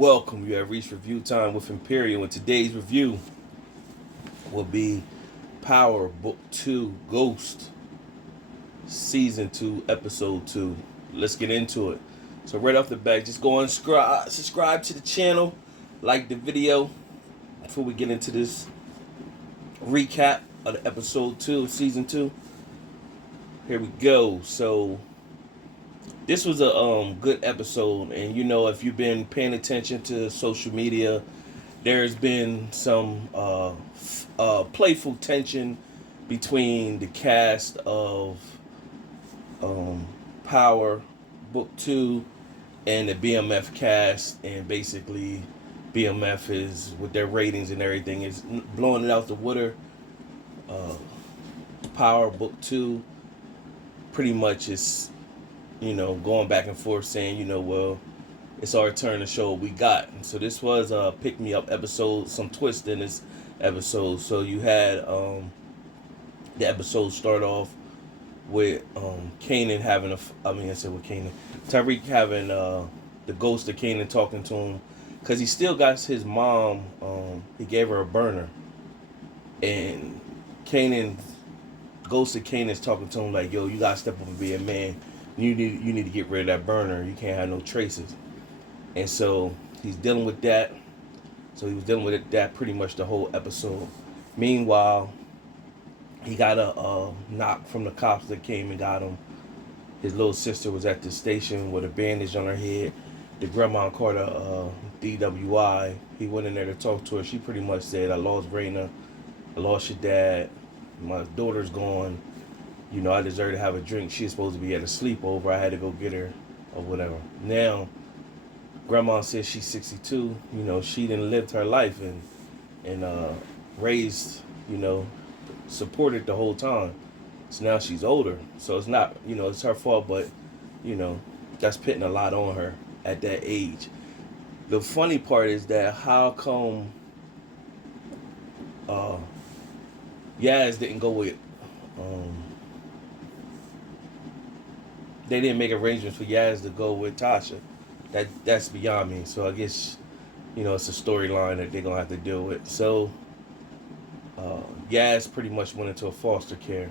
Welcome. You have reached review time with Imperial, and today's review will be Power Book 2 Ghost Season 2 Episode 2. Let's get into it. So right off the bat, just go and subscribe to the channel, like the video before we get into this recap of the Episode 2 of Season 2. Here we go. So this was a good episode, and if you've been paying attention to social media, there's been some playful tension between the cast of Power Book 2 and the BMF cast, and basically BMF is, with their ratings and everything, is blowing it out the water. Power Book 2 pretty much is going back and forth saying, well, it's our turn to show what we got. And so this was a pick-me-up episode, some twist in this episode. So you had the episode start off with Kanan having Tariq having the ghost of Kanan talking to him, because he still got his mom, he gave her a burner. And ghost of Kanan's talking to him like, yo, you gotta step up and be a man. You need to get rid of that burner. You can't have no traces. And so he's dealing with that. So he was dealing with that pretty much the whole episode. Meanwhile, he got a knock from the cops that came and got him. His little sister was at the station with a bandage on her head. The grandma called her DWI. He went in there to talk to her. She pretty much said, I lost Raina. I lost your dad. My daughter's gone. I deserve to have a drink. She's supposed to be at a sleepover. I had to go get her or whatever. Now, Grandma says she's 62. She didn't lived her life and raised, supported the whole time. So now she's older. So it's not, it's her fault, but, that's putting a lot on her at that age. The funny part is that how come Yaz didn't go with they didn't make arrangements for Yaz to go with Tasha. That's beyond me. So I guess, it's a storyline that they're going to have to deal with. So Yaz pretty much went into a foster care.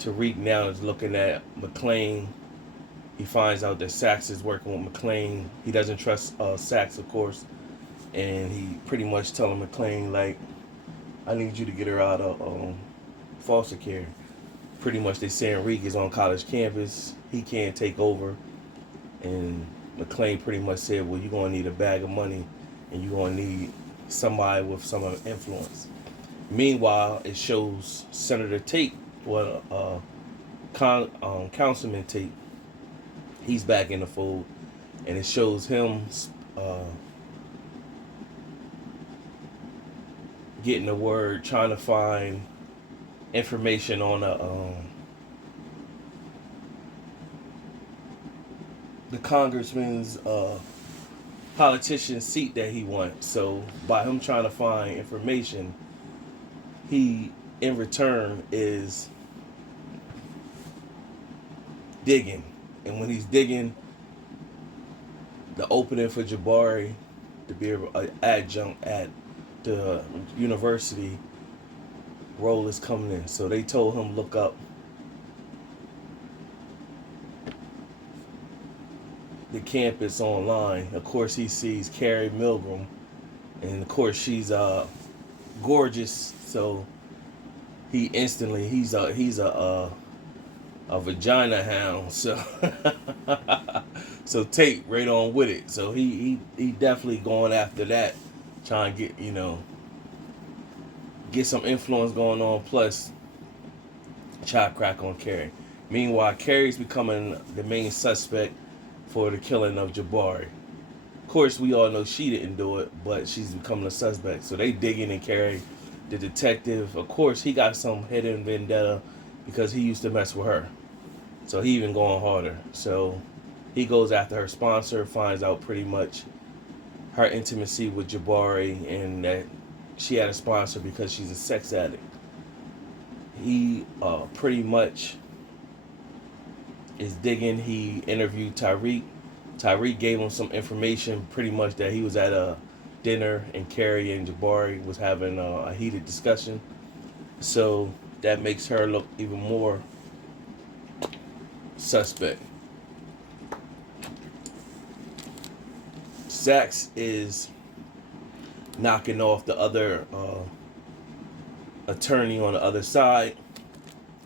Tariq now is looking at McClain. He finds out that Sax is working with McClain. He doesn't trust Sax, of course. And he pretty much telling McClain, like, I need you to get her out of foster care. Pretty much they saying Reek is on college campus. He can't take over. And McClain pretty much said, well, you're going to need a bag of money and you're going to need somebody with some influence. Meanwhile, it shows Senator Tate, Councilman Tate. He's back in the fold. And it shows him getting the word, trying to find information on the congressman's politician seat that he won. So by him trying to find information, he in return is digging. And when he's digging, the opening for Jabari to be an adjunct at the university role is coming in. So they told him look up the campus online. Of course, he sees Carrie Milgram, and of course she's gorgeous. So he instantly he's a vagina hound. So so Tate right on with it. So he definitely going after that, trying to get some influence going on, plus chop crack on Carrie. Meanwhile, Carrie's becoming the main suspect for the killing of Jabari. Of course, we all know she didn't do it, but she's becoming a suspect. So they digging in Carrie. The detective, of course, he got some hidden vendetta because he used to mess with her. So he even going harder. So he goes after her sponsor, finds out pretty much her intimacy with Jabari and that she had a sponsor because she's a sex addict. He pretty much is digging. He interviewed Tariq. Tariq gave him some information, pretty much that he was at a dinner and Carrie and Jabari was having a heated discussion. So that makes her look even more suspect. Sax is knocking off the other attorney on the other side.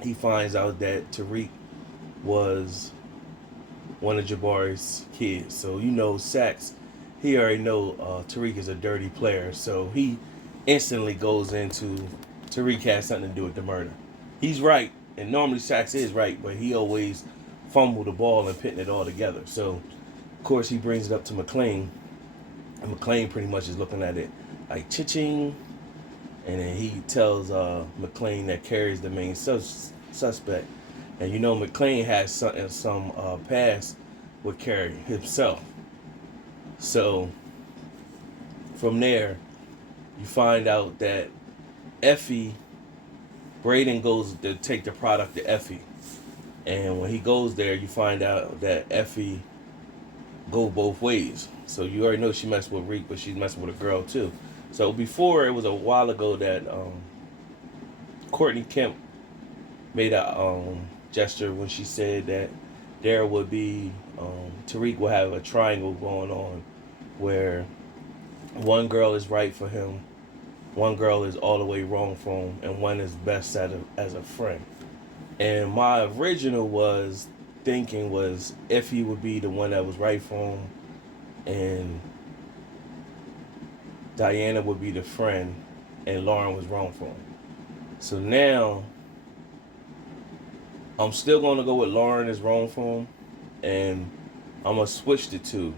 He finds out that Tariq was one of Jabari's kids. So you know Sax, he already know Tariq is a dirty player. So he instantly goes into Tariq has something to do with the murder. He's right, and normally Sax is right, but he always fumbled the ball and putting it all together. So of course he brings it up to McLean, and McLean pretty much is looking at it like cha-ching, and then he tells McLean that Carrie's the main suspect. And you know McLean has some past with Carrie himself. So from there, you find out that Effie, Braden goes to take the product to Effie. And when he goes there, you find out that Effie go both ways. So you already know she messed with Reek, but she's messing with a girl too. So before, it was a while ago that Courtney Kemp made a gesture when she said that there would be, Tariq will have a triangle going on where one girl is right for him, one girl is all the way wrong for him, and one is best as a friend. And my original thinking was Effie would be the one that was right for him, and Diana would be the friend, and Lauren was wrong for him. So now, I'm still going to go with Lauren is wrong for him, and I'm going to switch the two,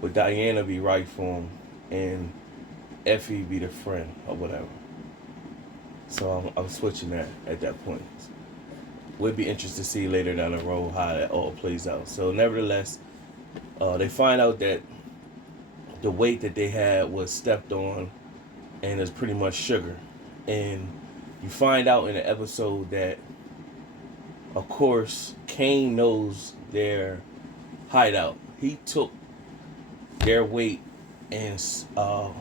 with Diana be right for him, and Effie be the friend, or whatever. So I'm switching that at that point. We'll be interested to see later down the road how that all plays out. So nevertheless, they find out that the weight that they had was stepped on, and it's pretty much sugar. And you find out in the episode that, of course, Kane knows their hideout. He took their weight and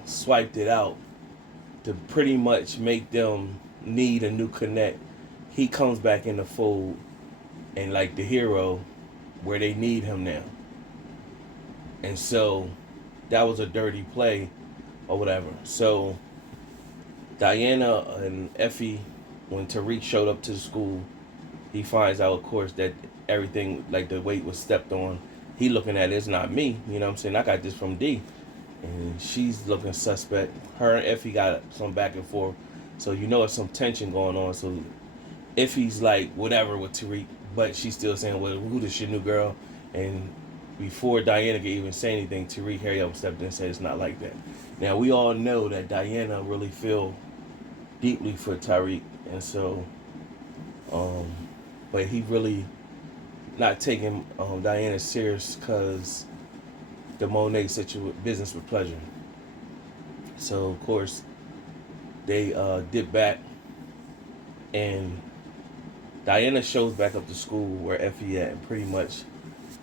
swiped it out to pretty much make them need a new connect. He comes back in the fold, and like the hero, where they need him now. And so that was a dirty play or whatever. So Diana and Effie, when Tariq showed up to the school, he finds out, of course, that everything, like the weight was stepped on. He looking at it, it's not me. You know what I'm saying? I got this from D. And she's looking suspect. Her and Effie got some back and forth. So you know there's some tension going on. So Effie's like, whatever with Tariq. But she's still saying, well, who is your new girl? And before Diana could even say anything, Tariq hurry up, stepped in and said it's not like that. Now, we all know that Diana really feel deeply for Tariq. And so, but he really not taking Diana serious because the Monet business with pleasure. So, of course, they dip back, and Diana shows back up to school where Effie at and pretty much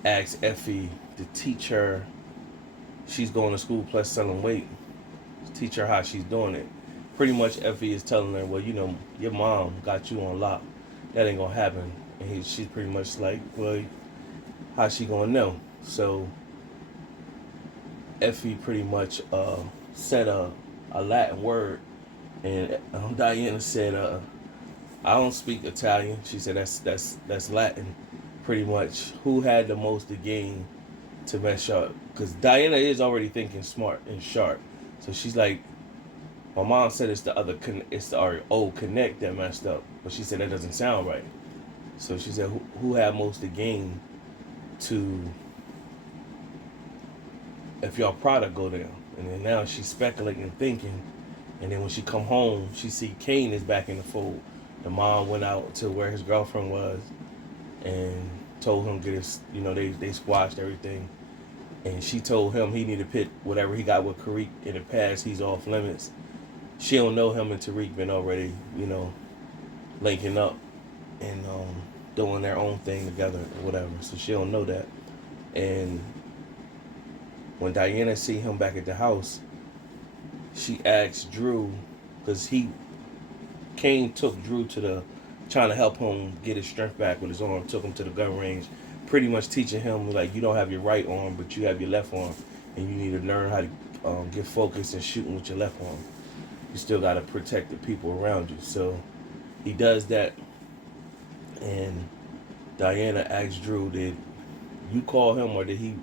asks Effie to teach her. She's going to school plus selling weight. Teach her how she's doing it. Pretty much Effie is telling her, well, you know, your mom got you on lock. That ain't going to happen. And she's pretty much like, well, how's she going to know? So Effie pretty much said a Latin word. And Diana said, I don't speak Italian. She said that's Latin. Pretty much, who had the most to gain to mess up? Because Diana is already thinking smart and sharp. So she's like, my mom said it's our old connect that messed up, but she said that doesn't sound right. So she said, who had most to gain to if y'all product go down? And then now she's speculating and thinking, and then when she come home, she see Kane is back in the fold. The mom went out to where his girlfriend was and told him get his, you know, they squashed everything. And she told him he needed to put whatever he got with Tariq in the past, he's off limits. She don't know him and Tariq been already, you know, linking up and doing their own thing together or whatever. So she don't know that. And when Diana see him back at the house, she asked Drew, because Kane took Drew to trying to help him get his strength back with his arm, took him to the gun range, pretty much teaching him, like, you don't have your right arm, but you have your left arm, and you need to learn how to get focused and shooting with your left arm. You still got to protect the people around you. So he does that, and Diana asked Drew, did you call him or did he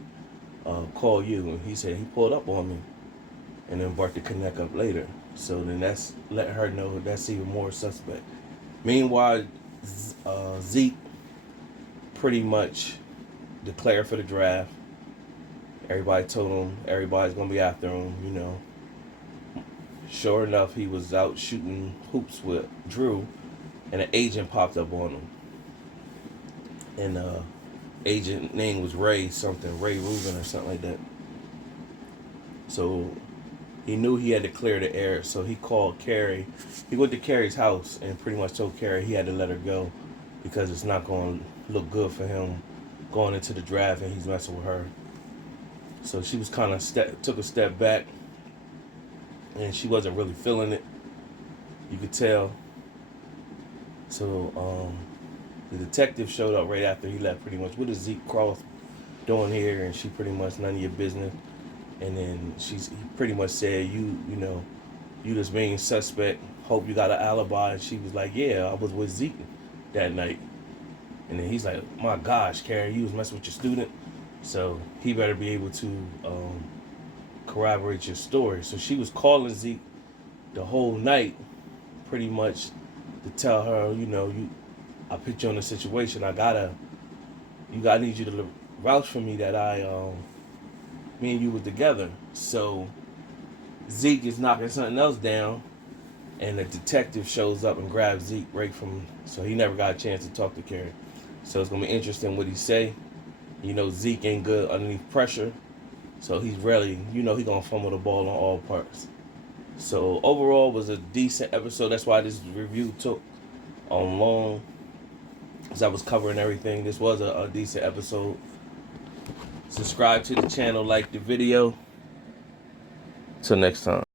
call you? And he said he pulled up on me, and then brought the connect up later. So then that's let her know that's even more suspect. Meanwhile, Zeke pretty much declared for the draft. Everybody told him everybody's gonna be after him, you know. Sure enough, he was out shooting hoops with Drew, and an agent popped up on him. And agent name was Ray Rubin or something like that. So he knew he had to clear the air, so he called Carrie. He went to Carrie's house and pretty much told Carrie he had to let her go because it's not going to look good for him going into the draft and he's messing with her. So she was kind of took a step back, and she wasn't really feeling it. You could tell. So the detective showed up right after he left, pretty much. What is Zeke Cross doing here? And she pretty much, none of your business. And then he pretty much said, you know, you this main suspect. Hope you got an alibi. And she was like, yeah, I was with Zeke that night. And then he's like, my gosh, Carrie, you was messing with your student. So he better be able to corroborate your story. So she was calling Zeke the whole night, pretty much, to tell her, you know, I put you in a situation. I need you to vouch for me that me and you were together. So Zeke is knocking something else down, and the detective shows up and grabs Zeke right from. So he never got a chance to talk to Carrie. So it's gonna be interesting what he say. You know, Zeke ain't good underneath pressure, so he's really, you know, he gonna fumble the ball on all parts. So overall, it was a decent episode. That's why this review took long, because I was covering everything. This was a decent episode. Subscribe to the channel, like the video. Till next time.